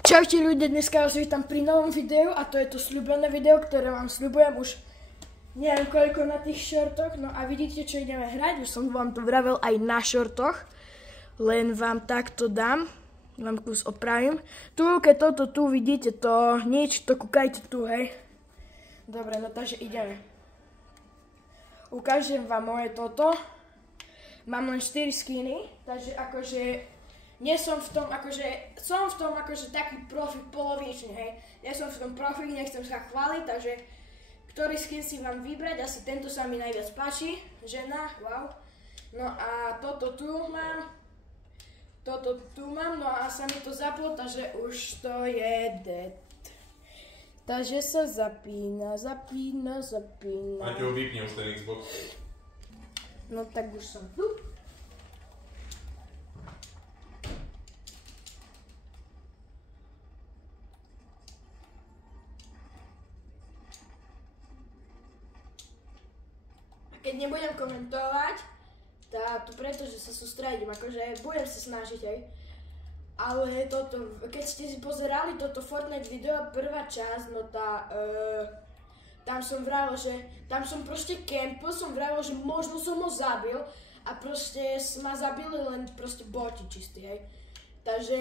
Čaute ľudia, dneska vás vítam pri novom videu a to je to sľúbené video, ktoré vám sľubujem už neviem koľko na tých šortoch. No a vidíte, čo ideme hrať, už som vám to vravel aj na šortoch, len vám takto dám, vám kus opravím. Tu, keď toto tu vidíte, to nič, to kúkajte tu, hej. Dobre, no takže ideme. Ukážem vám moje toto. Mám len 4 skiny, takže akože nie som v tom, akože, som v tom akože taký profík polovičný, hej. Nie som v tom profík, nechcem sa chváliť, takže ktorý skin si mám vybrať, asi tento sa mi najviac páči, žena, wow. No a toto tu mám, no a sa mi to zaplo, takže už to je dead. Takže sa zapína. Maťo, vypni už ten Xbox. No tak už som tu. Keď nebudem komentovať, to preto, že sa sústredím, akože budem sa snažiť, hej. Ale toto, keď ste si pozerali toto Fortnite video, prvá časť, no tam som vravel, že tam som proste campil, som vravel, že možno som ho zabil a proste ma zabili len proste boti čistí, hej. Takže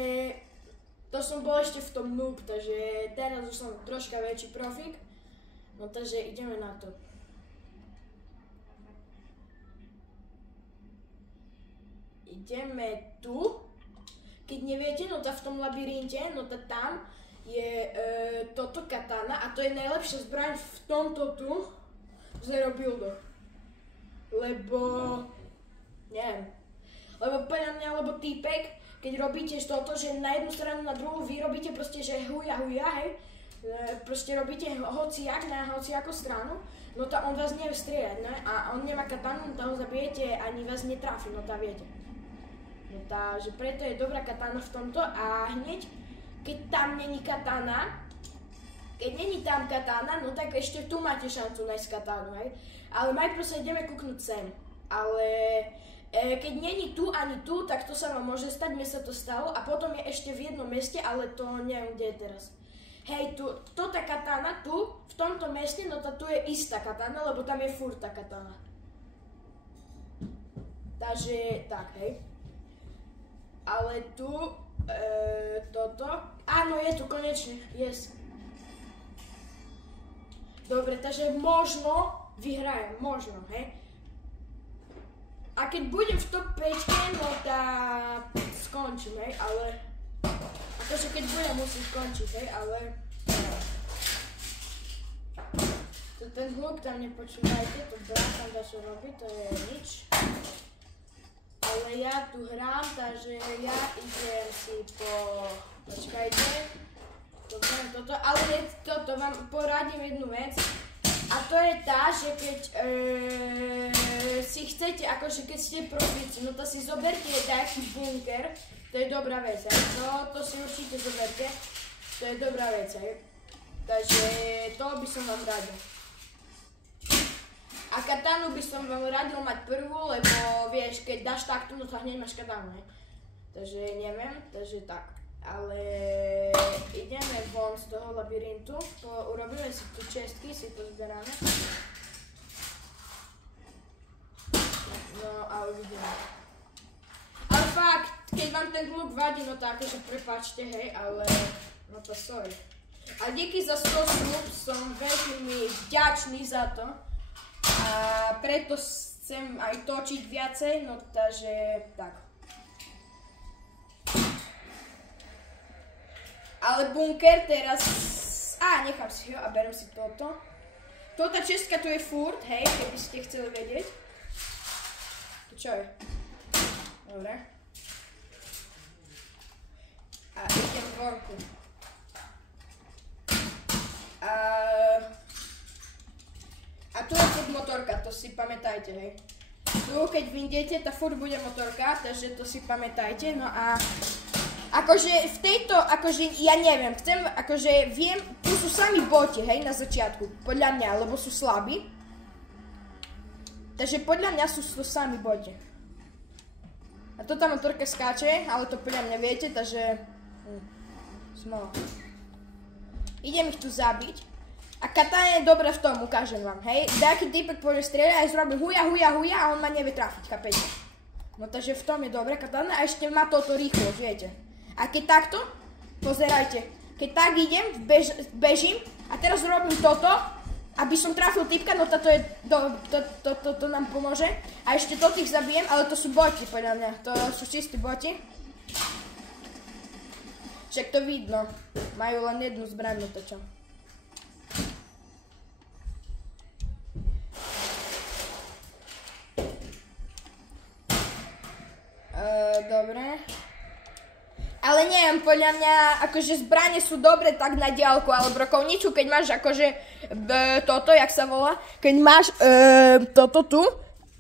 to som bol ešte v tom noob, takže teraz už som troška väčší profík, no takže ideme na to. Ideme tu, keď neviete, no tá v tom labyrinte, no tá tam je toto katana a to je najlepšia zbraň v tomto tu v zero buildoch. Lebo, neviem, lebo podľa mňa, lebo týpek, keď robíte toto, že na jednu stranu, na druhú, vy robíte proste, že huja, hej, proste robíte hociak na hociakú stranu, no tá on vás nevie strieľať, ne, a on nemá katanu, no tá ho zabijete, ani vás netrafi, no tá viete. No tá, že preto je dobrá katana v tomto a hneď, keď tam není katana, no tak ešte tu máte šancu nájsť katanu, hej. Ale najprv sa ideme kúknúť sem. Ale keď není tu ani tu, tak to sa vám môže stať, mne sa to stalo a potom je ešte v jednom meste, ale to neviem, kde je teraz. Hej, tá katana tu, v tomto meste, no tu je istá katana, lebo tam je furt tá katana. Takže, tak, hej. Ale tu, toto, áno, je tu konečne, yes. Dobre, takže možno vyhrajem, možno, hej. A keď budem v top 5, no tak skončím, hej, ale, akože keď budem musím skončiť, hej, ale, ten hluk tam nepočúvajte, to brátam dá sa robiť, to je nič. Ale ja tu hrám, takže ja idem si počkajte, toto, ale toto vám poradím jednu vec a to je tá, že keď si chcete, akože keď ste profíci, no to si zoberte taký bunker, to je dobrá vec, hej, to si určite zoberte, to je dobrá vec, hej, takže to by som vám radil. A katanu by som vám radil mať prvú, lebo vieš, keď dáš takto, no to hneď máš katanu, hej. Takže neviem, takže tak. Ale ideme von z toho labyrintu, urobíme si tu čestky, si to zberáme. No a uvidíme. Ale fakt, keď vám ten hluk vadí, no to akože prepáčte, hej, ale no to sorry. A díky za 100 slúb, som veľmi vďačný za to. A preto chcem aj točiť viacej, no takže tak. Ale bunker teraz, nechám si ho a berem si toto. Tota čestka tu je furt, hej, keby ste chceli vedieť. To čo je? Dobre. A idem vonku. A tu je furt motorka, to si pamätajte, hej. Tu, keď vyjdete, tá furt bude motorka, takže to si pamätajte, no a akože v tejto, akože ja neviem, akože viem, tu sú sami boti, hej, na začiatku, podľa mňa, lebo sú slabí. Takže podľa mňa sú to sami boti. A to tá motorka skáče, ale to podľa mňa viete, takže Smola. Idem ich tu zabiť. A katana je dobrá v tom, ukážem vám, hej. Nejaký typek pôjde strieľať a zrobí huja a on ma nevie trafiť, chápete? No takže v tom je dobré katana a ešte má toto rýchlosť, viete. A keď takto, pozerajte, keď tak idem, bežím a teraz robím toto, aby som trafil typka, no to je, to nám pomôže. A ešte to tých zabijem, ale to sú boti, podľa mňa, to sú čistí boti. Však to vidno, majú len jednu zbraň, no to čo. Dobre. Ale neviem, podľa mňa, akože zbrane sú dobre tak na diaľku, ale brokovničku, keď máš akože toto, jak sa volá, keď máš toto tu,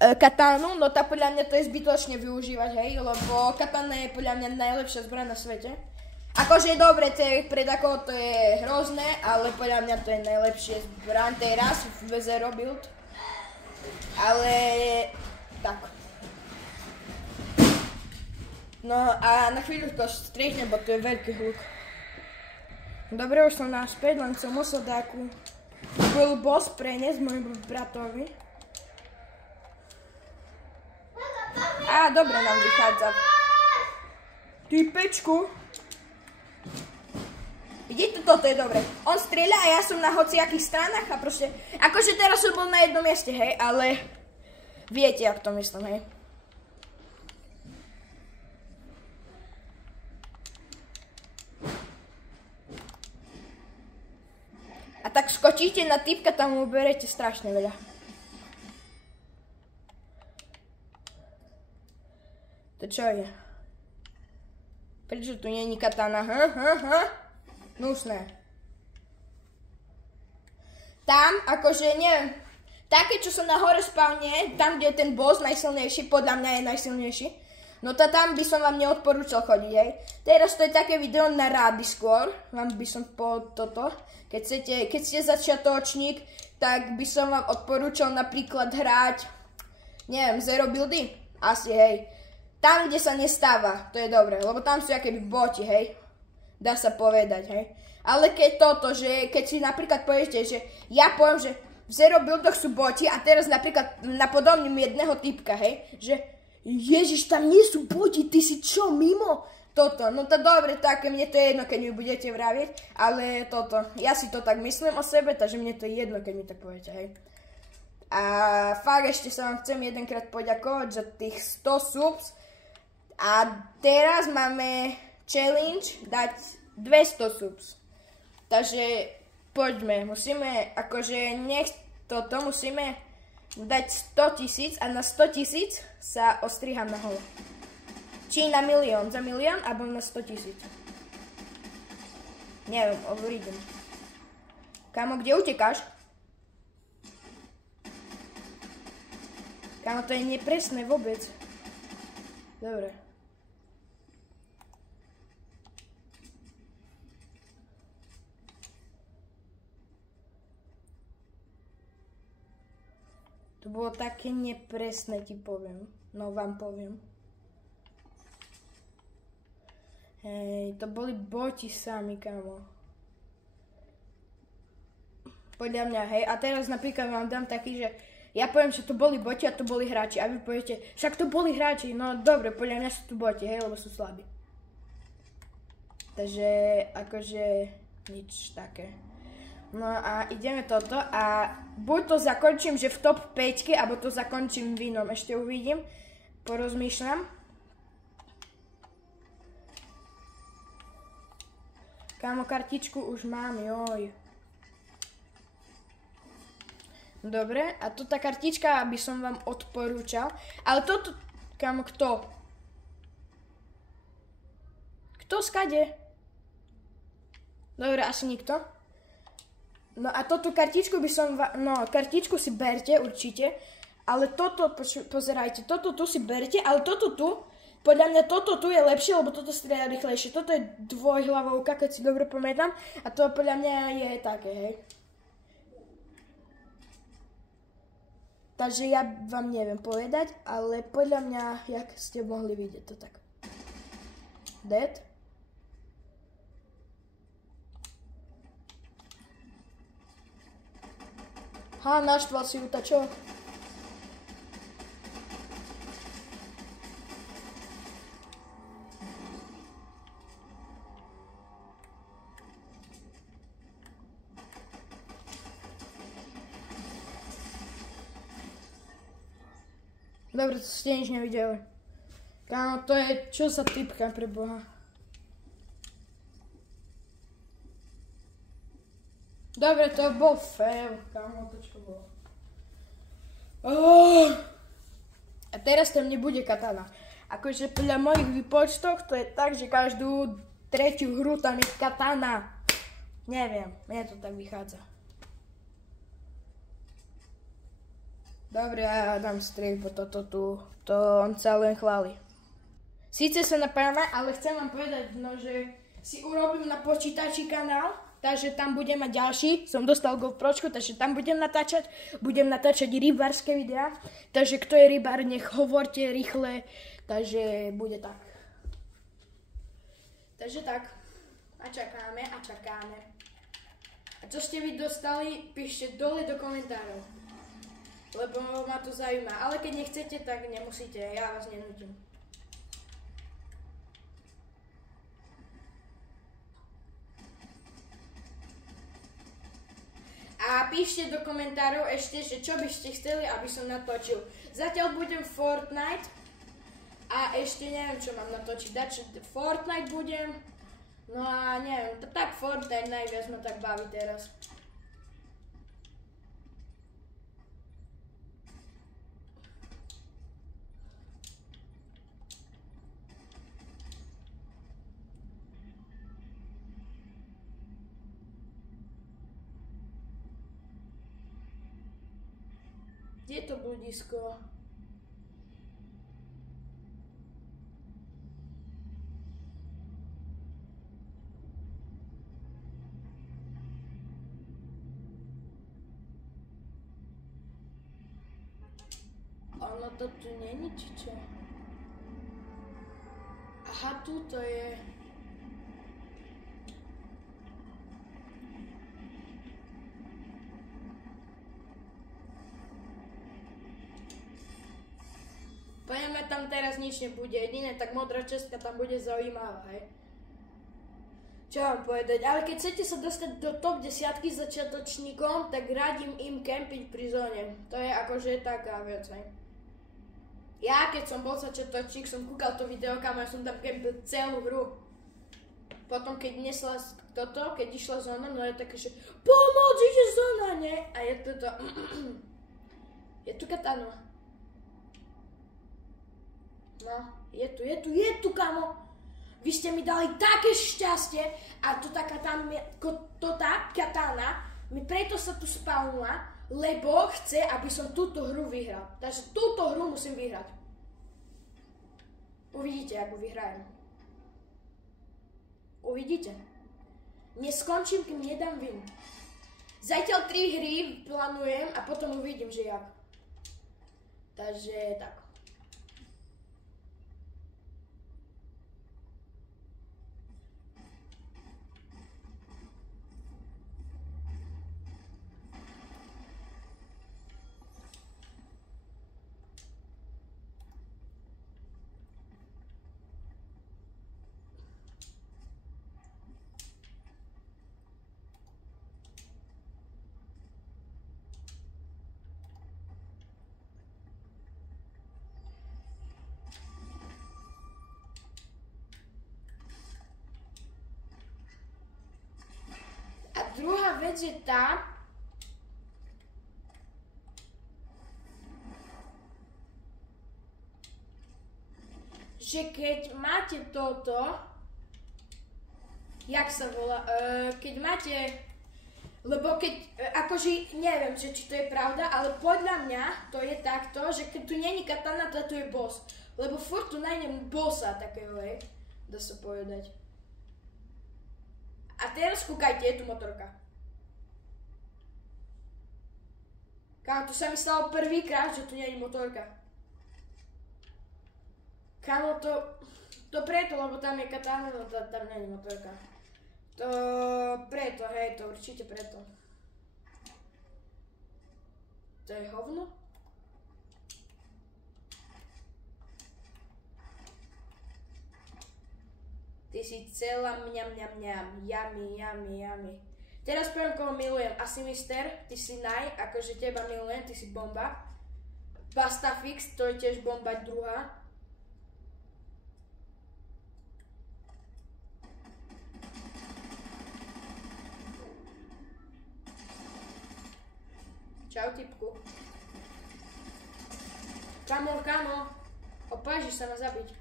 katánu, no tá podľa mňa to je zbytočne využívať, hej, lebo katana je podľa mňa najlepšia zbraň na svete. Akože je dobre, pred ako to je hrozné, ale podľa mňa to je najlepšie zbraň teraz v Zero build. Ale tak. No a na chvíľu to strihnem, bo to je veľký hluk. Dobre, už som naspäť, len som musel takú boss preniesť môjmu bratovi. Á, dobre nám vychádza. Typečku. Vidíte, toto je dobre. On strieľa a ja som na hociakých stranách a proste... Akože teraz som bol na jednom mieste, hej, ale... Viete, jak to myslím, hej. A tak skočíte na typka, tam mu berete strašne veľa. To čo je? Prečo tu není katana? Nusné. Tam, akože neviem, také, čo som na hore spawne, tam, kde je ten boss najsilnejší, podľa mňa je najsilnejší, no to tam by som vám neodporúčal chodiť, hej. Teraz to je také video na rády skôr, vám by som po toto, keď ste začiatočník, tak by som vám odporúčal napríklad hrať, neviem, Zero buildy, asi, hej. Tam, kde sa nestáva, to je dobré, lebo tam sú akéby boti, hej. Dá sa povedať, hej. Ale keď toto, že keď si napríklad poviete, že ja poviem, že v Zero buildoch sú boti a teraz napríklad napodobním jedného typka, hej, že Ježiš, tam nie sú boti, ty si čo, mimo? Toto, no to dobre, tak mne to je jedno, keď mi budete vraviť, ale toto, ja si to tak myslím o sebe, takže mne to je jedno, keď mi tak poviete, hej. A fakt ešte sa vám chcem jedenkrát poďakovať za tých 100 subs a teraz máme challenge dať 200 subs. Takže poďme, musíme, akože nech toto musíme dať 100 000 a na 100 000 sa ostriham na holo. Či na milión, za milión, alebo na 100 000. Neviem, uvidím. Kámo, kde utekáš? Kámo, to je nepresné vôbec. Dobre. To bolo také nepresné, ti poviem. No, vám poviem. Hej, to boli boti sami, kámo. Podľa mňa, hej. A teraz napríklad vám dám taký, že ja poviem, že to boli boti a to boli hráči. A vy poviete, však to boli hráči. No, dobre, podľa mňa sú tu boti, hej, lebo sú slabí. Takže, akože, nič také. No a ideme toto a buď to zakončím, že v top 5, alebo to zakončím v inom. Ešte uvidím, porozmýšľam. Kámo, kartičku už mám, joj. Dobre, a tu tá kartička by som vám odporúčal. Ale toto, kámo, kto? Kto skade? Dobre, asi nikto. No a toto kartičku by som no kartičku si berte určite, ale toto, pozerajte, toto tu si berte, ale toto tu, podľa mňa toto tu je lepšie, lebo toto strieľa rýchlejšie. Toto je dvojhlavovka, keď si dobre pamätám, a to podľa mňa je také, hej. Takže ja vám neviem povedať, ale podľa mňa, jak ste mohli vidieť to tak. Dead. Naštval si Juta, čo? Dobre, to ste nič nevideli. Kámo, to je, čo sa typka pre Boha. Dobre, to bol fail, kámo, to čo bolo. A teraz tam nebude katana. Akože podľa mojich výpočtoch to je tak, že každú tretiu hru tam je katana. Neviem, mne to tak vychádza. Dobre, ja dám strich, bo toto tu, to on sa len chváli. Síce sa napájame, ale chcem vám povedať, no, že si urobím na počítači kanál, takže tam budem mať ďalší, som dostal GoPročku, takže tam budem natáčať rybárske videá, takže kto je rybár, nech hovorte rýchle, takže bude tak. Takže tak, a čakáme. A čo ste vy dostali, píšte dole do komentárov. Lebo ma to zaujíma. Ale keď nechcete, tak nemusíte. Ja vás nenútim. A píšte do komentárov ešte, že čo by ste chceli, aby som natočil. Zatiaľ budem Fortnite. A ešte neviem, čo mám natočiť. Fortnite budem. No a neviem, tak Fortnite najviac ma tak baví teraz. Kde je to bludisko? Ono to tu není, či čo? Aha, tu to je. Poďme, tam teraz nič nebude, jedine tak modrá čestka tam bude zaujímavá, hej. Čo vám povedať, ale keď chcete sa dostať do top 10 začiatočníkom, tak radím im kempiť pri zóne. To je akože taká vec, hej. Ja keď som bol začiatočník, som kúkal to video, kam ja som tam kempil celú hru. Potom keď nesla toto, keď išla zóna, no je také, že pomoc, ide zóna, ne? A je toto, je tu katana. No, je tu, kamo. Vy ste mi dali také šťastie a to tá katana mi preto sa tu spawnula, lebo chce, aby som túto hru vyhral. Takže túto hru musím vyhrať. Uvidíte, ako vyhrajem. Uvidíte. Neskončím, kým nedám win. Zatiaľ 3 hry plánujem a potom uvidím, že jak. Takže tak. Druhá vec je tá, že keď máte toto, jak sa volá, keď máte, lebo keď, akože neviem, že či to je pravda, ale podľa mňa to je takto, že keď tu není katana, to tu je boss. Lebo furt tu nájdem bossa takého, hej, dá sa povedať. A teraz kúkajte, je tu motorka. Kámo, to sa mi stalo prvýkrát, že tu nie je motorka. Kámo, to preto, lebo tam je katana, no tam nie je motorka. To preto, hej, to určite preto. To je hovno? Ty si celá mňam. Yummy. Teraz poviem, koho milujem. Asi mister, ty si akože teba milujem, ty si bomba. Bastafix, to je tiež bomba druhá. Čau, typku. Kamo. Opážiš sa ma zabiť.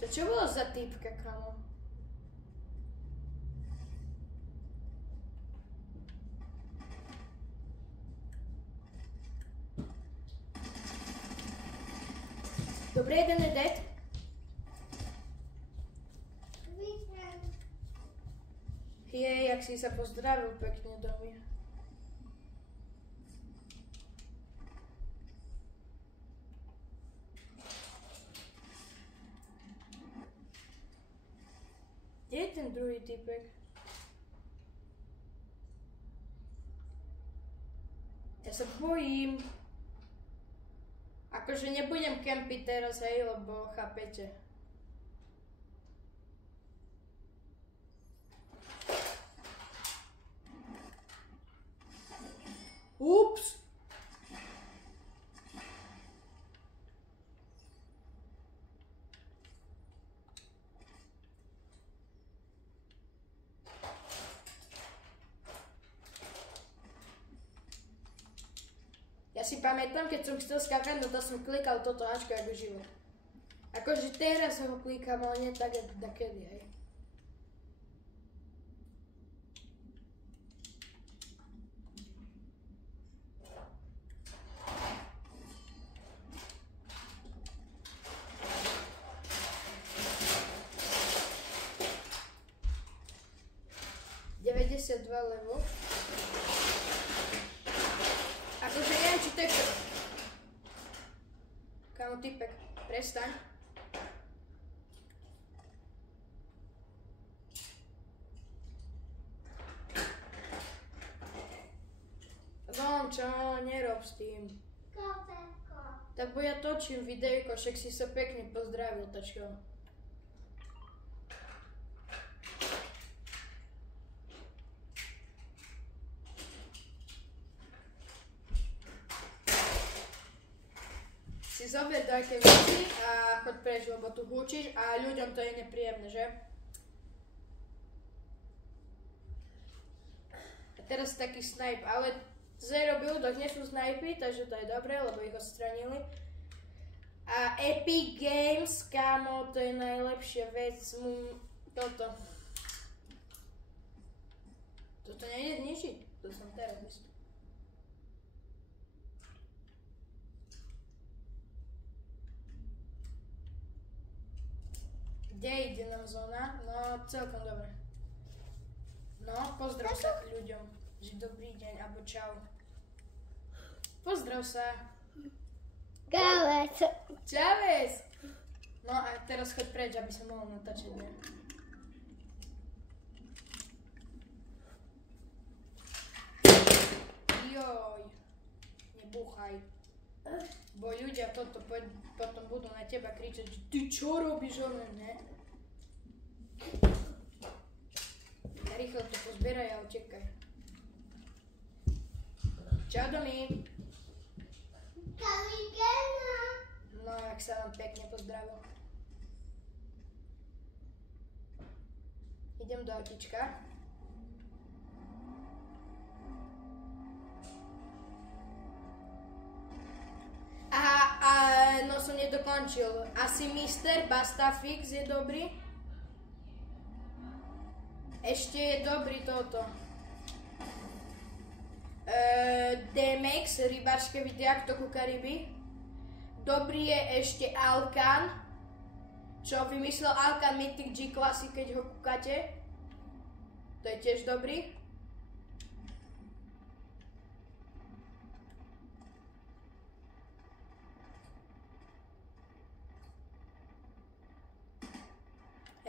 To čo bolo za typka, kamo? Dobre, jeden je dead. Jej, jak si sa pozdravil pekne, Domi. Kde je ten druhý typek? Ja sa bojím. Akože nebudem kempiť teraz, hej, lebo chápete. Ups! Ja si pamätám, keď som chcel skákať, no to som klikal toto Ačko ako život. Akože teraz ho klikám, ale nie tak, ako dakedy, hej. Level. Akože neviem, či to je... Kámo, typek, prestaň. No, čo, nerob s tým. Tak bo ja točím videjko, však si sa pekne pozdravil, tačko. Si zober také veci a choď preč, lebo tu húčiš a ľuďom to je nepríjemné, že? A teraz taký snipe, ale zero buildoch nie sú snipy, takže to je dobré, lebo ich odstranili. A Epic Games, kámo, to je najlepšia vec, toto. Toto nejde zničiť, to som teraz myslel. Kde ide nám zóna? No, celkom dobre. No, pozdrav sa ľuďom, že dobrý deň, alebo čau. Pozdrav sa. Čavec. Čavec. No a teraz choď preč, aby som mohol natáčať, ne? Joj, nebúchaj. Bo ľudia toto potom budú na teba kričať, že ty čo robíš, ne? Rýchlo to pozbieraj a utekaj. Čau, Domi. No, jak sa vám pekne pozdravil. Idem do autička. No som nedokončil. Asi Mister Bastafix je dobrý. Ešte je dobrý toto. DMX, rybárske videá, kto kúka ryby. Dobrý je ešte Alkan. Čo vymyslel Alkan Mythic G Classic, keď ho kúkate. To je tiež dobrý.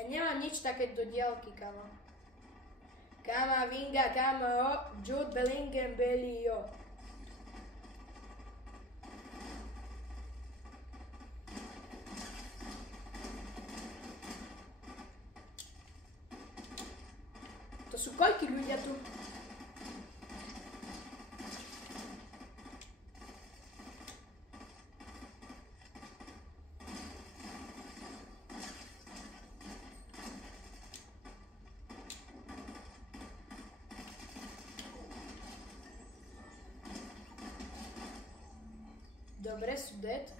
Ja nemám nič také do diaľky, kamo. Kamavinga, kamo, Jude Bellingham, Belio. To sú koľky ľudia tu? Dobre, sú dead.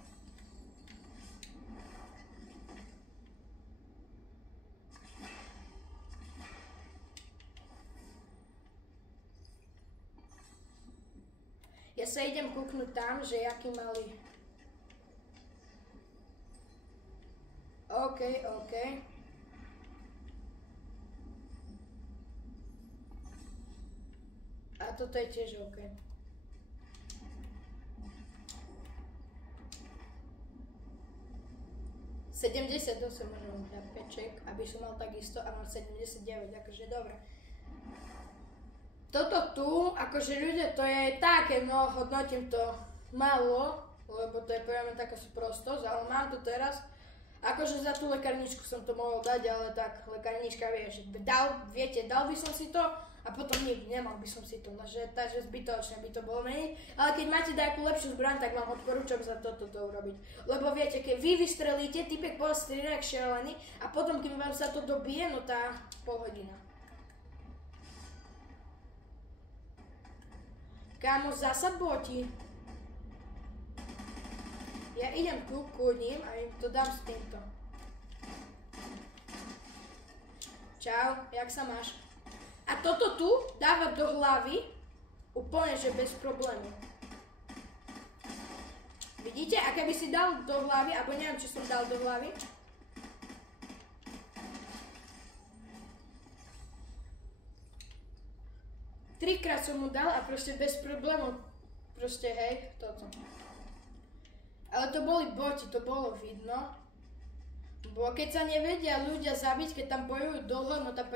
Ja sa idem kúknúť tam, že jaký mali. OK. A toto je tiež OK. $78 môžem dať peček, aby som mal takisto a mám 79, akože dobre. Toto tu, akože ľudia, to je také, no hodnotím to málo, lebo to je pre mňa taká sprostosť, ale mám to teraz. Akože za tú lekárničku som to mohol dať, ale tak lekárnička vie, že dal by som si to a potom nemal by som si to, takže zbytočne by to bolo meniť. Ale keď máte nejakú lepšiu zbraň, tak vám odporúčam za toto urobiť. Lebo viete, keď vy vystrelíte, typek postrieľa jak šialený a potom, keď vám sa to dobije, no tá pol hodina. Kámo, zasa boti. Ja idem tu ku ním a im to dám s týmto. Čau, jak sa máš? A toto tu dáva do hlavy úplne, že bez problému. Vidíte? A keby si dal do hlavy, alebo neviem, či som dal do hlavy. Trikrát som mu dal a proste bez problémov. Proste hej, toto. Ale to boli boti, to bolo vidno. Bo keď sa nevedia ľudia zabiť, keď tam bojujú dlho, no tak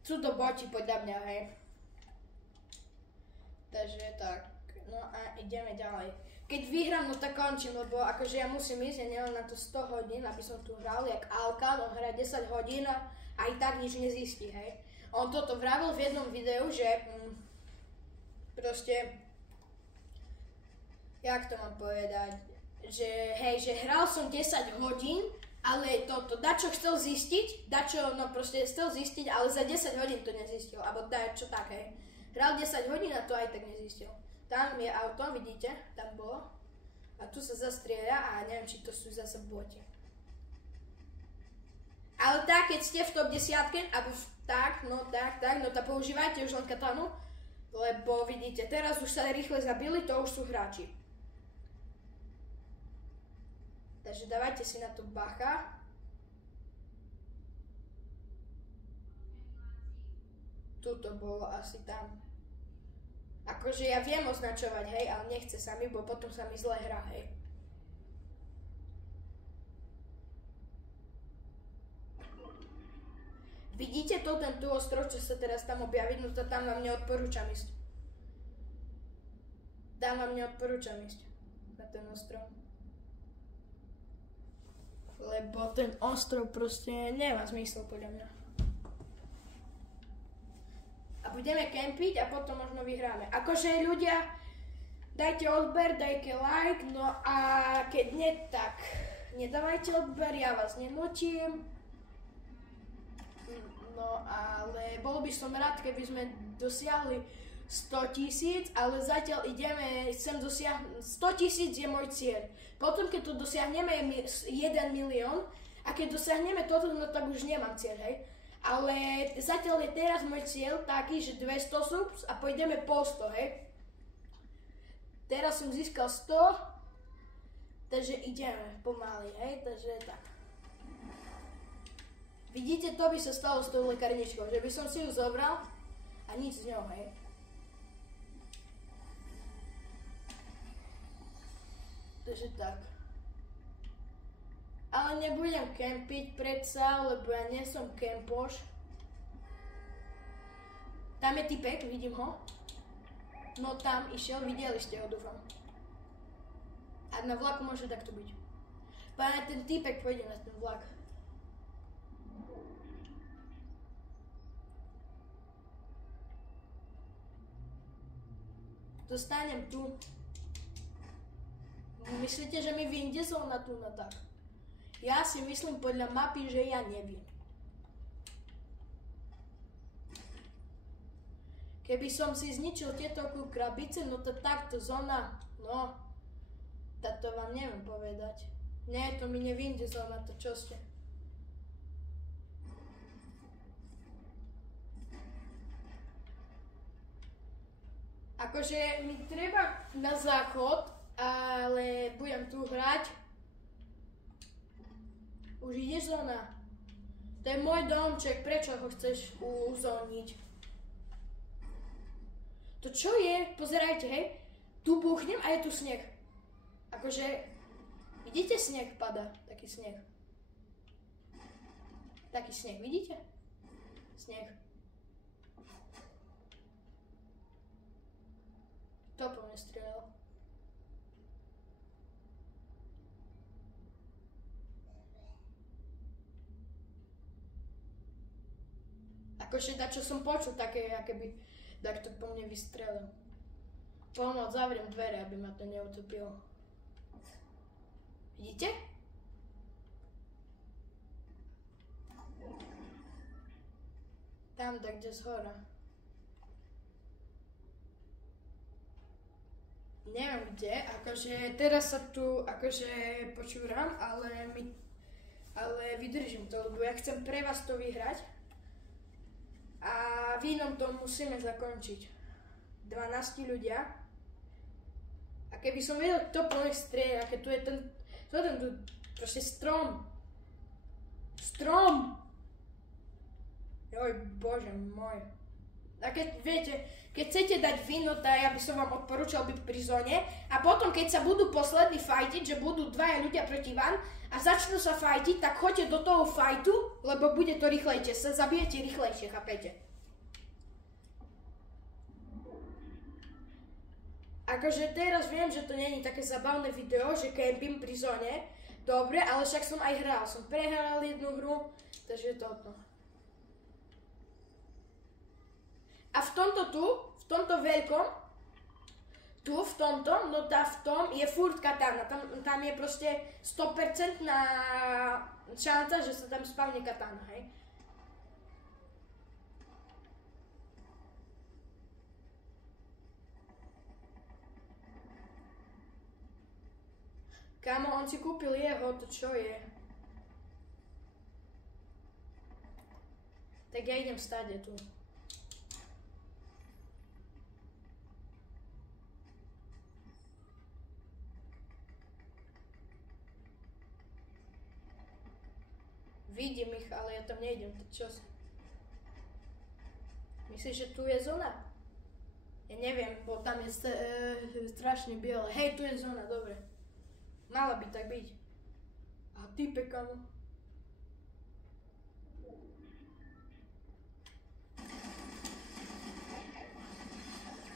sú to boti podľa mňa, hej. Takže tak, no a ideme ďalej. Keď vyhrám, no tak končím, lebo akože ja musím ísť, ja neviem na to 100 hodín, aby som tu hral, jak Alkan, on hrá 10 hodín a aj tak nič nezistí, hej. On toto vravil v jednom videu, že proste, jak to mám povedať, že hej, že hral som 10 hodín, ale toto, dačo chcel zistiť, chcel zistiť, ale za 10 hodín to nezistil, alebo dačo tak, hej. Hral 10 hodín a to aj tak nezistil. Tam je auto, vidíte, tam bolo. A tu sa zastrieľa a neviem, či to sú zase boti. Ale tak, keď ste v top 10, alebo tak, no tak používajte už len katanu, lebo vidíte, teraz už sa rýchle zabili, to už sú hráči. Takže dávajte si na to bacha. Tuto bolo asi tam. Akože ja viem označovať, hej, ale nechce sa mi, bo potom sa mi zle hrá, hej. Vidíte to, ten tu ostrov, čo sa teraz tam objaví, no to tam vám neodporúčam ísť. Tam vám neodporúčam ísť na ten ostrov. Lebo ten ostrov proste nemá zmysel podľa mňa. A budeme kempiť a potom možno vyhráme. Akože ľudia, dajte odber, dajte like, no a keď nie, tak nedávajte odber, ja vás nenutím. No ale bol by som rád, keby sme dosiahli 100 000, ale zatiaľ chcem dosiahnuť, 100 000 je môj cieľ. Potom keď to dosiahneme je 1 milión a keď dosiahneme toto, no tak už nemám cieľ, hej. Ale zatiaľ je teraz môj cieľ taký, že 200 subs a pôjdeme po 100, hej. Teraz som získal 100, takže ideme pomaly, hej, takže tak. Vidíte, to by sa stalo s tou lekárničkou, že by som si ju zobral a nič z ňou, hej. Takže tak. Ale nebudem kempiť predsa, lebo ja nie som kempoš. Tam je typek, vidím ho. No tam išiel, videli ste ho, dúfam. A na vlaku môže takto byť. Páne, ten typek pôjde na ten vlak. Dostanem tu. Myslíte, že mi vyjde zóna tu na tak? Ja si myslím podľa mapy, že ja neviem. Keby som si zničil tieto krabice, no to takto zóna, no, to vám neviem povedať. Nie, to mi nevyjde zóna, to čo ste? Akože mi treba na záchod, ale budem tu hrať. Už ide zóna. To je môj domček, prečo ho chceš uzóniť? To čo je? Pozerajte, hej. Tu buchnem a je tu sneh. Akože, vidíte, sneh pada, taký sneh. Taký sneh, vidíte? Sneh. To po mne strieľal. Akože dačo som počul také, akéby tak to po mne vystrelil. Pomoc, zavriem dvere, aby ma to neutopilo. Vidíte? Tam, tak kde zhora. Neviem kde, akože teraz sa tu akože počúram, ale vydržím to, lebo ja chcem pre vás to vyhrať. A v inom to musíme zakončiť. 12 ľudia. A keby som vedel, kto po nich strieľa, keď tu je ten proste strom. Strom! Joj, bože môj. A keď viete, keď chcete dať víno, tak ja by som vám odporúčal byť pri zóne. A potom, keď sa budú poslední fajtiť, že budú dvaja ľudia proti vám a začnú sa fajtiť, tak choďte do toho fajtu, lebo bude to rýchlejšie. Sa zabijete rýchlejšie, chápete? Akože teraz viem, že to nie je také zabavné video, že kempím pri zóne. Dobre, ale však som aj hral. Som prehral jednu hru, takže toto. A v tomto veľkom, v tomto, no tá v tom je furt katana. Tam je proste 100% šanca, že sa tam spavne katana, hej. Kámo, on si kúpil jeho, to čo je? Tak ja idem stade tu. Vidím ich, ale ja tam nejdem, to čo si? Myslíš, že tu je zóna? Ja neviem, bo tam je strašne biele. Hej, tu je zóna, dobre. Mala by tak byť. A type, kamo.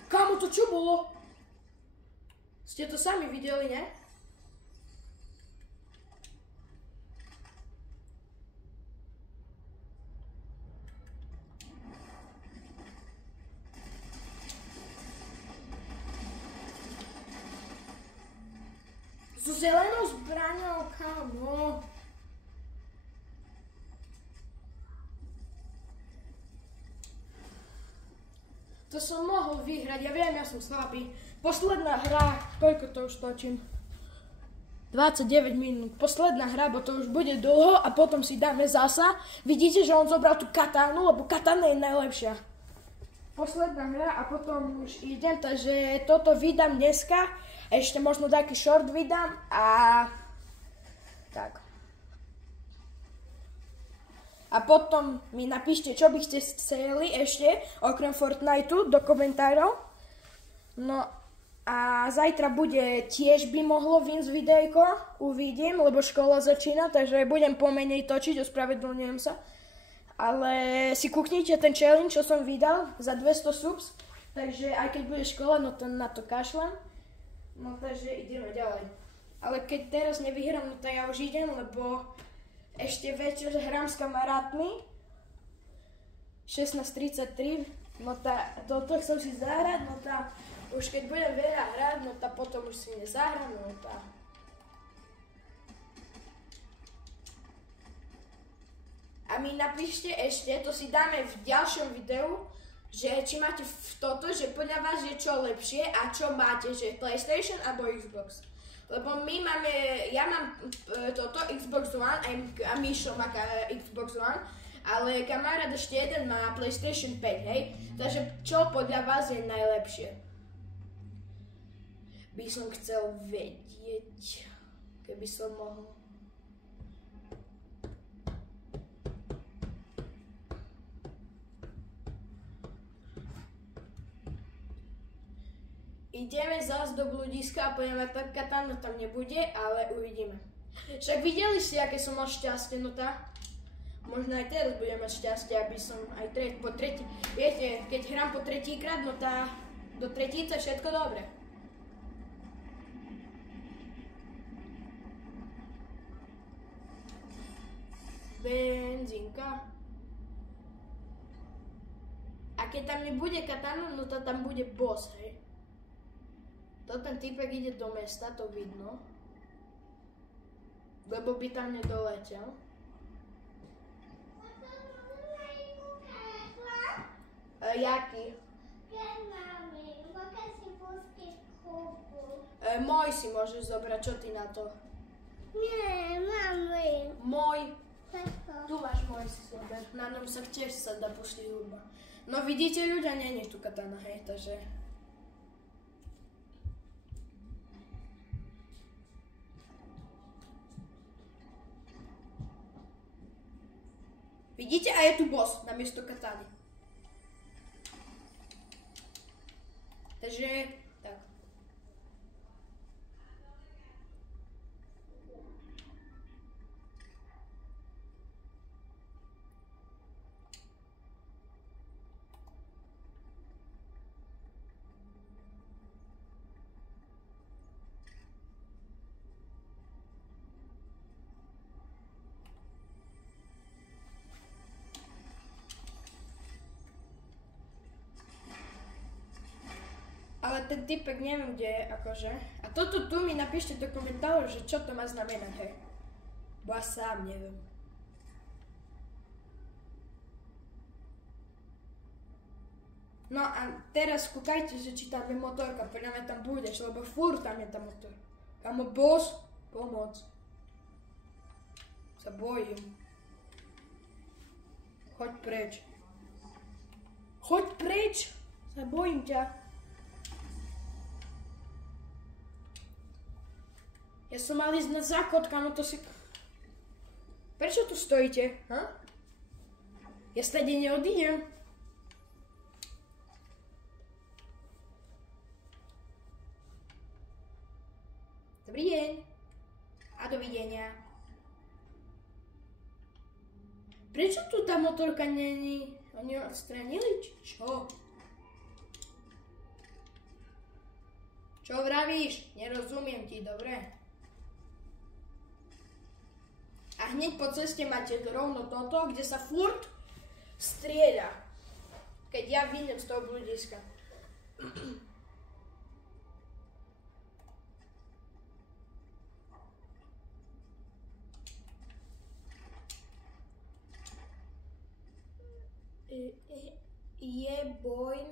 Kamo, to čo bolo? Ste to sami videli, ne? So zelenou zbraňou, kámo. To som mohol vyhrať, ja viem, ja som slabý. Posledná hra, koľko to už točím? 29 minút, posledná hra, bo to už bude dlho a potom si dáme zasa. Vidíte, že on zobral tú katánu, lebo katana je najlepšia. Posledná hra a potom už idem, takže toto vydám dneska. Ešte možno taký short vydám a tak. A potom mi napíšte, čo by ste chceli ešte, okrem Fortniteu, do komentárov. No A zajtra bude tiež by mohlo vyjsť videjko, uvidím, lebo škola začína, takže budem pomenej točiť, ospravedlňujem sa. Ale si kúknite ten challenge, čo som vydal za 200 subs, takže aj keď bude škola, no to na to kašľam. No takže ideme ďalej. Ale keď teraz nevyhrám, no to ja už idem, lebo ešte večer hrám s kamarátmi. 16:33, no tá, toto chcem si zahrať, no tá, už keď budem veľa hrať, no tá potom už si nezahrám, no tá. A mi napíšte ešte, to si dáme v ďalšom videu, že či máte toto, že podľa vás je čo lepšie a čo máte, že PlayStation alebo Xbox. Lebo my máme, ja mám toto Xbox One a Mišo má Xbox One, ale kamarát ešte jeden má PlayStation 5, hej? Takže čo podľa vás je najlepšie? By som chcel vedieť, keby som mohol. Ideme zás do bludiska a pôjdeme tak katana, tam nebude, ale uvidíme. Však videli ste, aké som mal šťastie, no tá? Možno aj teraz budem mať šťastie, aby som aj po tretí... Viete, keď hrám po tretíkrát, no tá... Do tretíce všetko dobre. Benzínka. A keď tam nebude katana, no to tam bude boss, hej? To ten typek ide do mesta, to vidno. Lebo by tam nedoletel. Jaký? Môj si môžeš zobrať, čo ty na to? Nie, mami. Môj. Tu máš môj si zober. Na ňom sa tiež sa dá pustiť hudba. No vidíte ľudia, nie je tu katana, hej, takže... Vidíte? A je tu boss namiesto katany. Takže, tak. Ale ten typek neviem, kde je, akože. A toto tu mi napíšte do komentárov, že čo to má znamenať, hej. Bo ja sám neviem. No a teraz kúkajte, že či tam je motorka, podľa mňa tam budeš, lebo furt tam je tá motorka. Kamo, boss, pomoc. Sa bojím. Choď preč. Choď preč! Sa bojím ťa. Ja som mal ísť na záchod, kamo, to si... Prečo tu stojíte, ha? Ja stade neodídem. Dobrý deň. A dovidenia. Prečo tu tá motorka není? Oni ju odstranili, či čo? Čo vravíš? Nerozumiem ti, dobre? A hneď po ceste máte rovno toto, kde sa furt strieľa. Keď ja vyjdem z toho bludiska. Je bojn.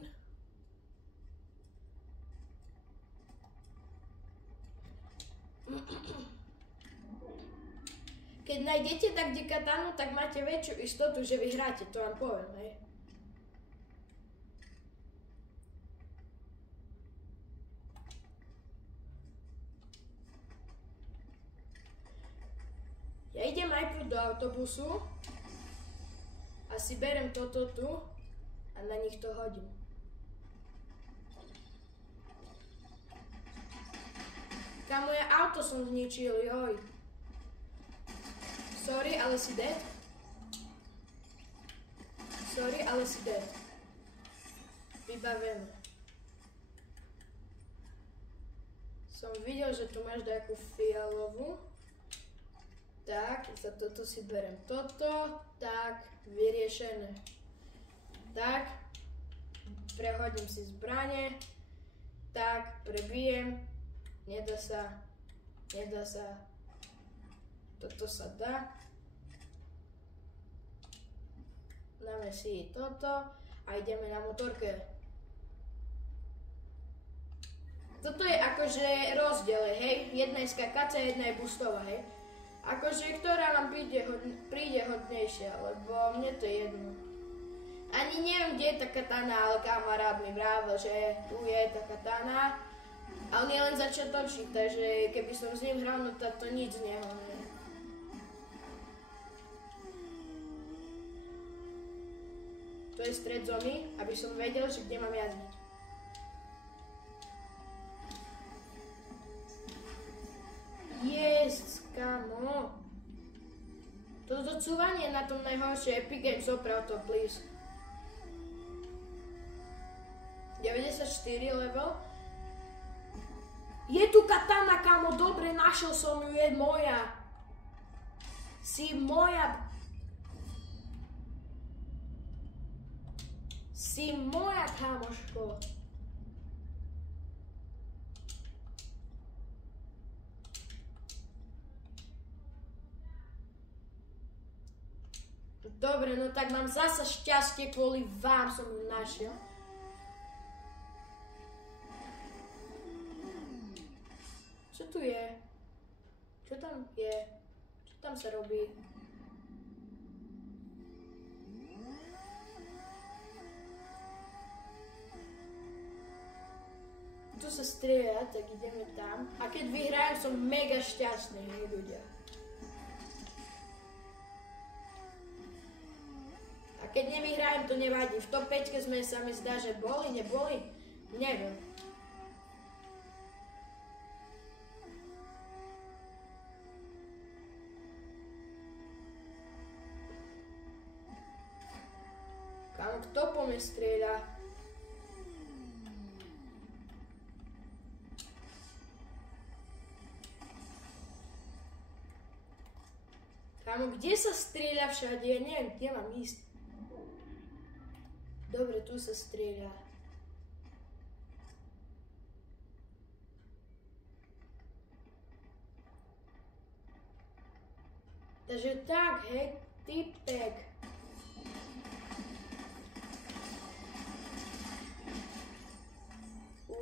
Keď nájdete tak kde katanu, tak máte väčšiu istotu, že vyhráte, to vám poviem, hej. Ja idem najprv do autobusu a si berem toto tu a na nich to hodím. Kamoje auto som zničil, joj. Sorry, ale si dead. Sorry, ale si dead. Vybavené. Som videl, že tu máš nejakú fialovú. Tak, za toto si berem toto. Tak, vyriešené. Tak, prehodím si zbrane. Tak, prebijem. Nedá sa. Nedá sa. Toto sa dá. Dáme si toto a ideme na motorke. Toto je akože rozdiel, hej? Jedna je skakacia, jedna je boostová, hej? Akože ktorá nám príde hodnejšia, lebo mne to je jedno. Ani neviem, kde je tá katana, ale kamarát mi vravel, že tu je tá katana. Ale nie len začiatočník, takže keby som s ním hral, no to nič z neho, ne? To je stred zóny, aby som vedel, že kde mám jazdiť. Yes, kamo. Toto cúvanie je na tom najhoršie. Epic Games, oprav to, please. 94 level. Je tu katana, kamo, dobre, našiel som ju, je moja. Si moja. Si moja, kamoško. Dobre, no tak mám zasa šťastie, kvôli vám som ju našiel. Čo tu je? Čo tam je? Čo tam sa robí? Tu sa strieľa, tak ideme tam. A keď vyhrajem, som mega šťastný, hej ľudia. A keď nevyhrajem, to nevadí. V top 5 sme sa mi zdá, že boli, neboli? Neviem. Kam kto po mne strieľa? Kamo, kde sa strieľa všade? Ja neviem, kde mám ísť. Dobre, tu sa strieľa. Takže tak, hej, typek.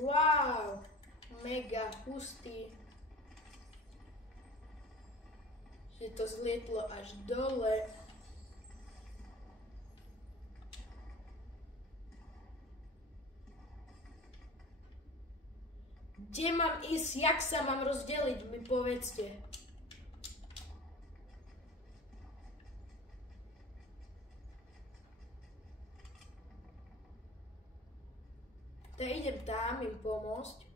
Wow, mega hustý. Že to zlietlo až dole. Kde mám ísť? Jak sa mám rozdeliť? Mi povedzte. Tak idem tam im pomôcť.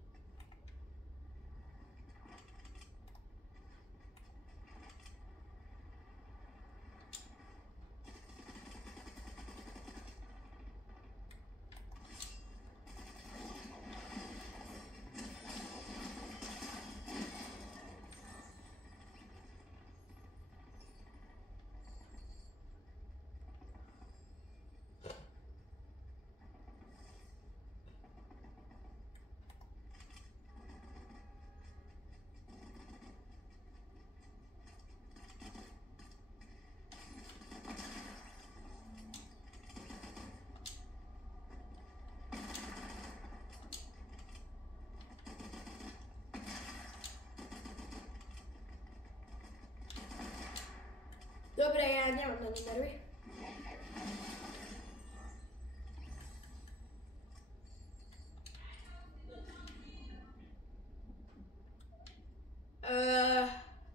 Dobre, ja nemám na ne nervy.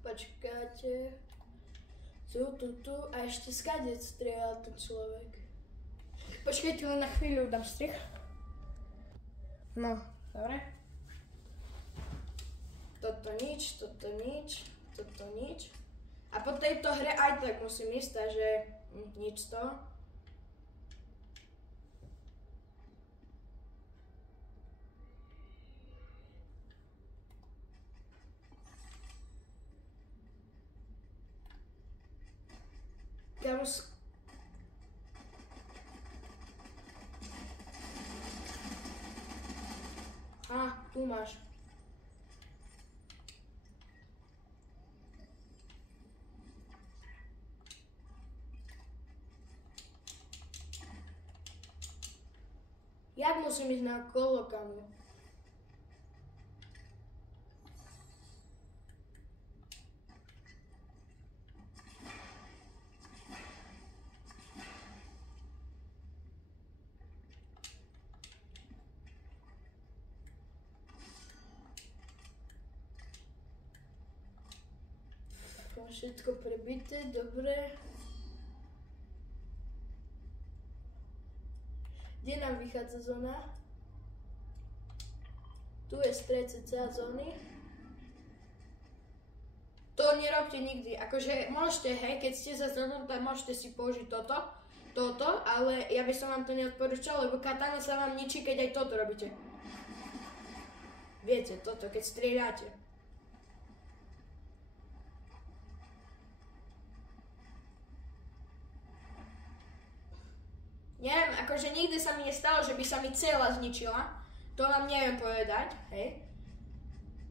Počkáte. Tu a ešte skadec strieľal ten človek. Počkajte len na chvíľu, dám strich. No, dobre. Toto nič, toto nič, toto nič. A po tejto hre aj tak musím ísť, takže nič z toho. Tu máš. Jak musím ísť na kolo, kamu? Všetko prebité, dobre. Kde nám vychádza zóna? Tu je stred cca zóny. To nerobte nikdy, akože môžete, hej, keď ste sa zónou, tak môžete si použiť toto, ale ja by som vám to neodporúčal, lebo katana sa vám ničí, keď aj toto robíte. Viete, toto, keď strieľate. Neviem, akože nikdy sa mi nestalo, že by sa mi celá zničila. To vám neviem povedať, hej.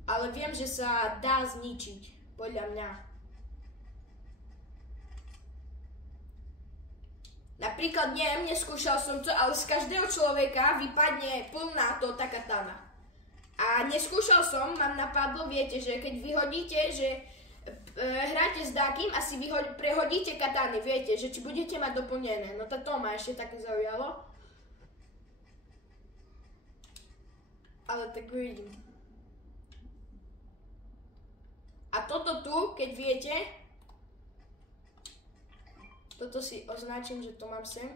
Ale viem, že sa dá zničiť, podľa mňa. Napríklad, neviem, neskúšal som to, ale z každého človeka vypadne plná tá katana. A neskúšal som, mám napadlo, viete, že keď vyhodíte, že hráte s dákým a si prehodíte katany, viete, že či budete mať doplnené. No to ma ešte také zaujalo. Ale tak uvidím. A toto tu, keď viete, toto si označím, že to mám sem.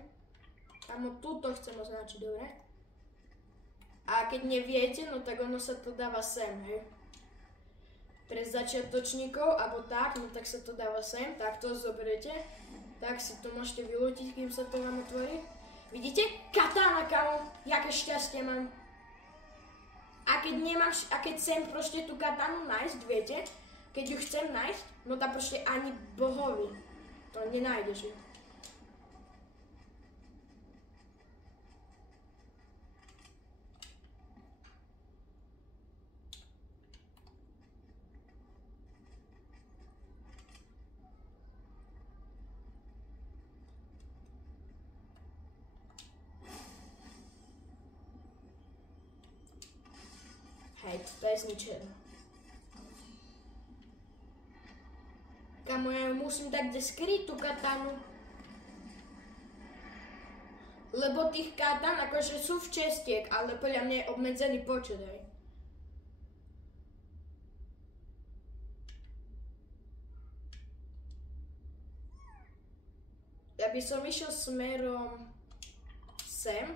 Amo túto chcem označiť, dobre? A keď neviete, no tak ono sa to dáva sem, hej. Pre začiatočníkov, alebo tak, no tak sa to dáva sem, tak to zoberete. Tak si to môžete vylútiť, kým sa to vám otvorí. Vidíte? Katana, kamo, jaké šťastie mám. A keď chcem proste tú katanu nájsť, viete? Keď ju chcem nájsť, no tak proste ani bohovi to nenájdeš. Hej, to je zničené. Kamo, ja musím dať kde skryť tú katanu. Lebo tých katan akože sú v čestiek, ale podľa mňa je obmedzený počet, hej. Ja by som išiel smerom sem.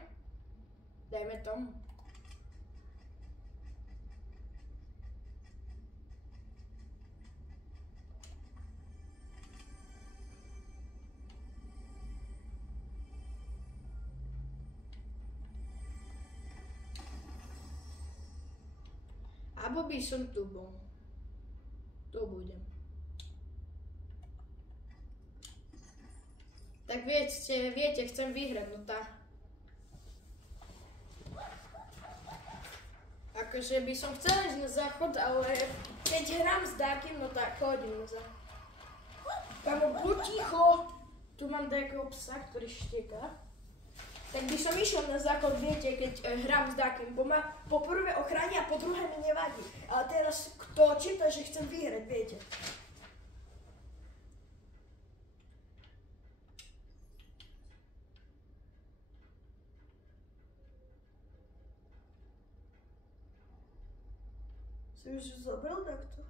Dajme tomu. Abo by som tu bol. Tu budem. Tak viete, chcem vyhrať, no tá. Akože by som chcel ísť na záchod, ale keď hrám s dákym, no tak chodím na záchod. Kamo, buď ticho. Tu mám takého psa, ktorý štieká. Tak by som išiel na základ, viete, keď hrám s dákym, bo ma po prvé ochráni a po druhé mi nevadí. Ale teraz kto číta, že chcem vyhrať, viete. Si už zobral takto?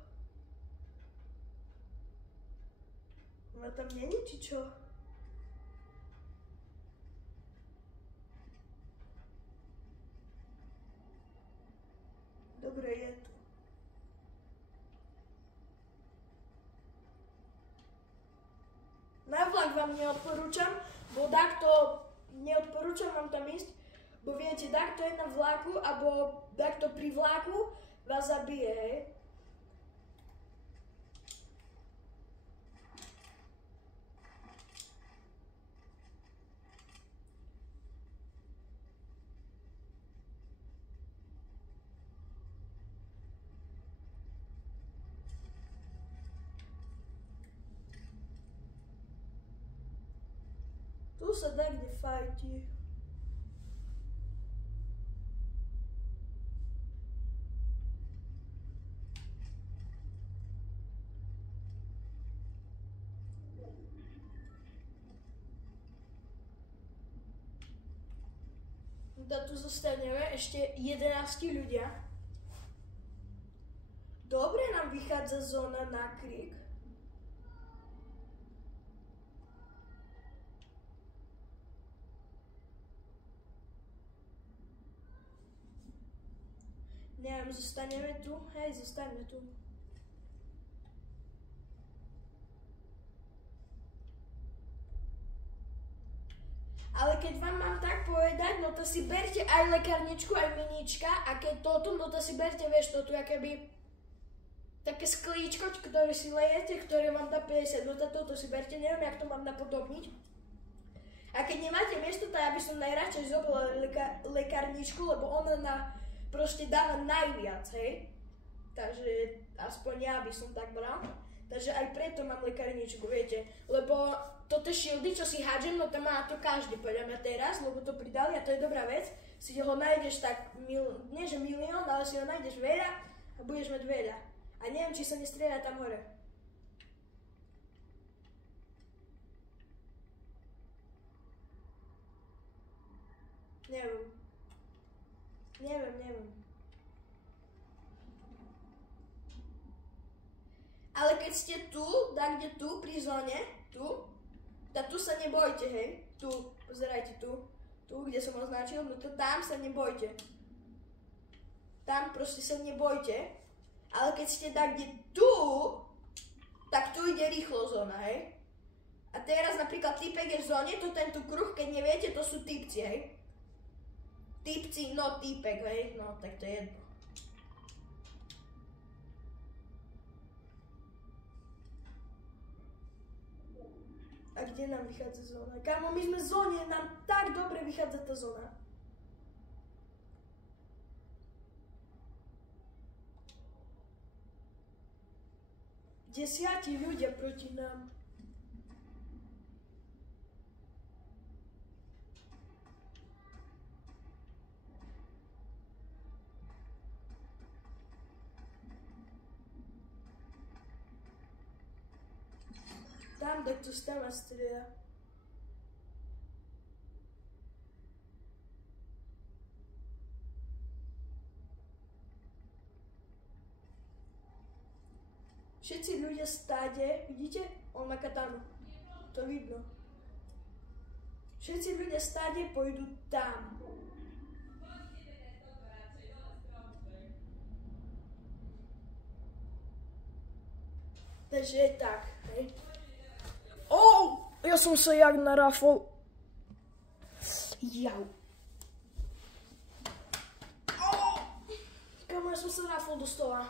Ona tam není, či čo? Dobre, je tu. vám neodporúčam, bo takto neodporúčam vám tam ísť, bo viete, takto je na vlaku, alebo takto pri vlaku vás zabije, hej. Tu sa dá kde fajti. Tu zostaneme ešte 11 ľudia. Dobre nám vychádza zóna na krík. Neviem, zostaneme tu? Hej, zostaneme tu. Ale keď vám mám tak povedať, no to si berte aj lekárničku, aj minička a keď toto, no to si berte, vieš, toto akéby také sklíčko, ktoré si lejete, ktoré vám dá 50, no to toto si berte, neviem, jak to mám napodobniť. A keď nemáte miesto, tak ja by som najradšej zobral lekárničku, lebo ona proste dáva najviac, hej. Takže aspoň ja by som tak bral. Takže aj preto mám lekárničku, viete. Lebo toto shieldy, čo si hádžem, no to má to každý, podľa mňa teraz, lebo to pridali a to je dobrá vec. Si ho nájdeš tak, nie že milión, ale si ho nájdeš veľa a budeš mať veľa. A neviem, či sa nestrieľa tam hore. Neviem. Ale keď ste tu, kde tu, pri zóne, tu sa nebojte, hej. Tu, pozerajte tu, kde som označil, no to tam sa nebojte. Tam proste sa nebojte. Ale keď ste kde tu, tak tu ide rýchlo zóna, hej. A teraz napríklad typek je v zóne, to tento kruh, keď neviete, to sú typci, hej. Typci, no typek, hej, no tak to je jedno. A kde nám vychádza zóna? Kámo, my sme v zóne, nám tak dobre vychádza tá zóna. Desiatí ľudia proti nám. Tam, tak to stáva strieľa. Všetci ľudia stáde, vidíte? On má katanu. To vidno. Všetci ľudia stáde pôjdu tam. Takže je tak, hej. Ja som sa jak narafol. Jau. Kámo, ja som sa rafol do stola.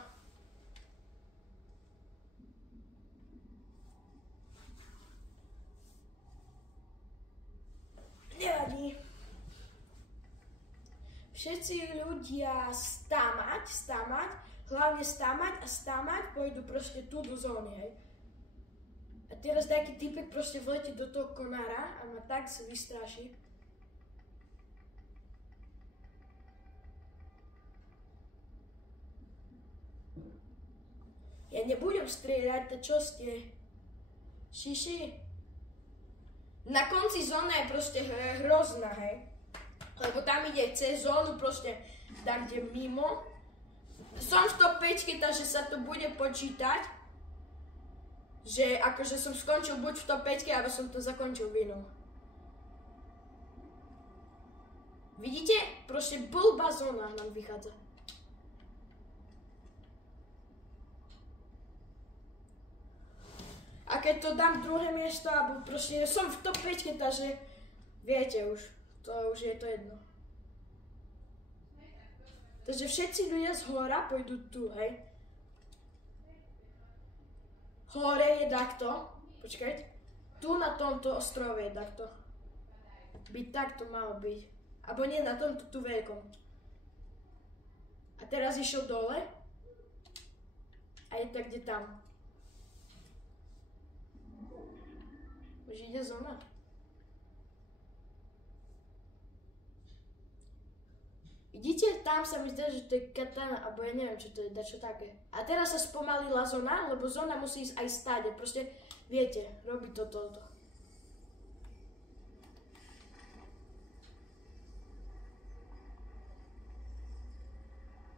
Nevadí. Všetci ľudia stámať, hlavne stámať, pôjdu proste tu do zóny, hej. A teraz taký typek proste vletí do toho konára a ma tak sa vystraší. Ja nebudem strieľať, to čo ste? Šiši? Na konci zóna je proste hrozná, hej. Lebo tam ide cez zónu proste tam, kde mimo. Som v top 5, takže sa to bude počítať. Že akože som skončil buď v top 5, alebo som to zakončil vinou. Vidíte? Proste blbá zóna nám vychádza. A keď to dám druhé miesto, alebo proste som v top 5, takže viete už, to už je to jedno. Takže všetci ľudia z hora pôjdu tu, hej. Hore je takto, počkajte. Tu na tomto ostrove je takto. By takto malo byť. Abo nie, na tomto tu veľkom. A teraz išiel dole. A je tak, kde tam. Už ide zóna. Vidíte, tam sa mi zdá, že to je katana, alebo ja neviem, čo to je, dačo také. A teraz sa spomalila zóna, lebo zóna musí ísť aj stáť. Proste, viete, robí to toto.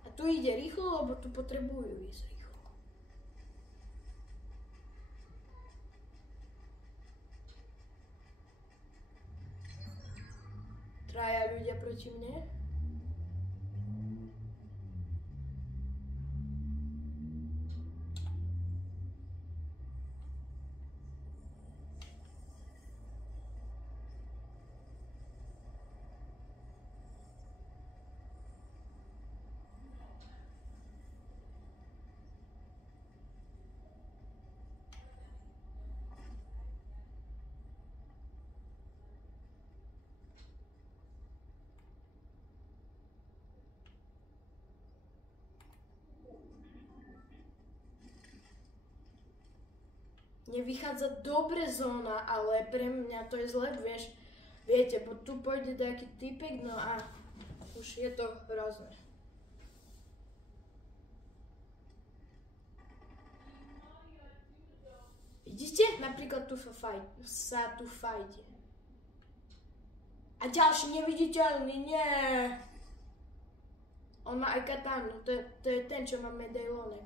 A tu ide rýchlo, lebo tu potrebujú ísť rýchlo. Traja ľudia proti mne. Nevychádza dobre zóna, ale pre mňa to je zle, viete, bo tu pôjde nejaký typek, no a už je to hrozné. Vidíte? Napríklad tu sa tu fajte. A ďalší neviditeľný, nie. On má aj katanu, to je ten, čo má medailónek.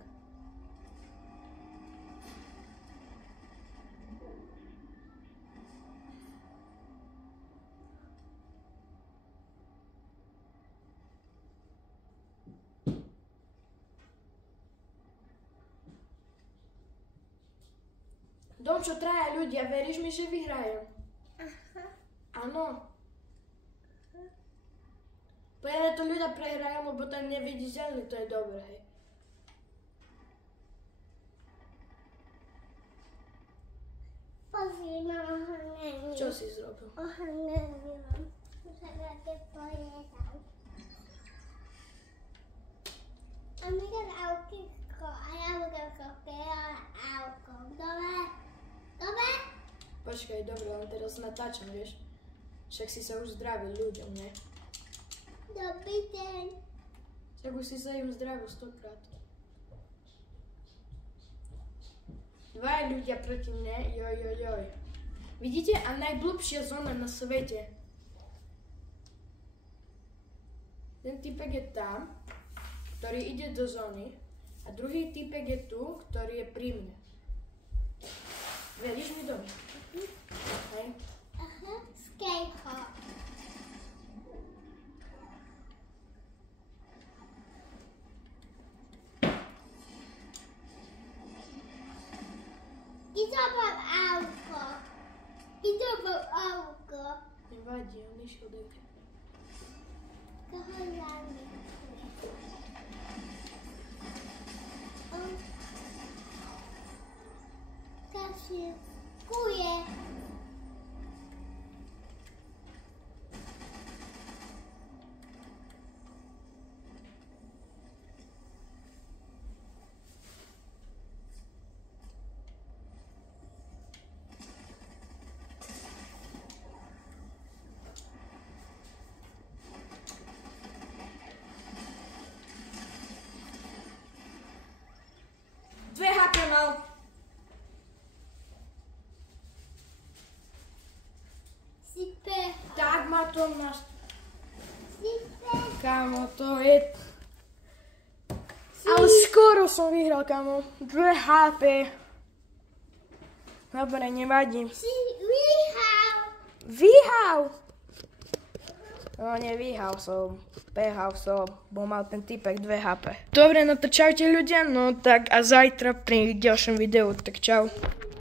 Domčo, traja ľudia, veríš mi, že vyhrajem? Aha. Áno. Povedať to ľudia prehrajú, lebo ten neviditeľný, to je dobré, hej. Pozri, ma ohrnenil. Čo si zrobil? Ohrnenil. Už sa také pojedal. A my keď autisko, a ja budem autko. Dobre? Dobre? Počkaj, dobre, len teraz natáčam, vieš. Však si sa už zdravil ľuďom, nie? Dobrý deň. Však už si sa im zdravil 100-krát. Dvaja ľudia proti mne, joj. Vidíte? A najblbšia zóna na svete. Ten typek je tam, ktorý ide do zóny. A druhý typek je tu, ktorý je pri mne. Veríš mi dom? Hej. Aha, skatehop. Idę po auto. Nevadí, on išiel do ide. Koho zami? On kasi kuje. Dve HP mal. Sype. Tak má to nás. Sype. Kámo, to je... Ale skoro som vyhral, kámo. 2 HP. Dobre, nevadí. Si vyhral. Vyhral! No, nevyhral som. Behal som, bo mal ten typek 2 HP. Dobre, no to čaute ľudia, no tak a zajtra pri ďalšom videu, tak čau.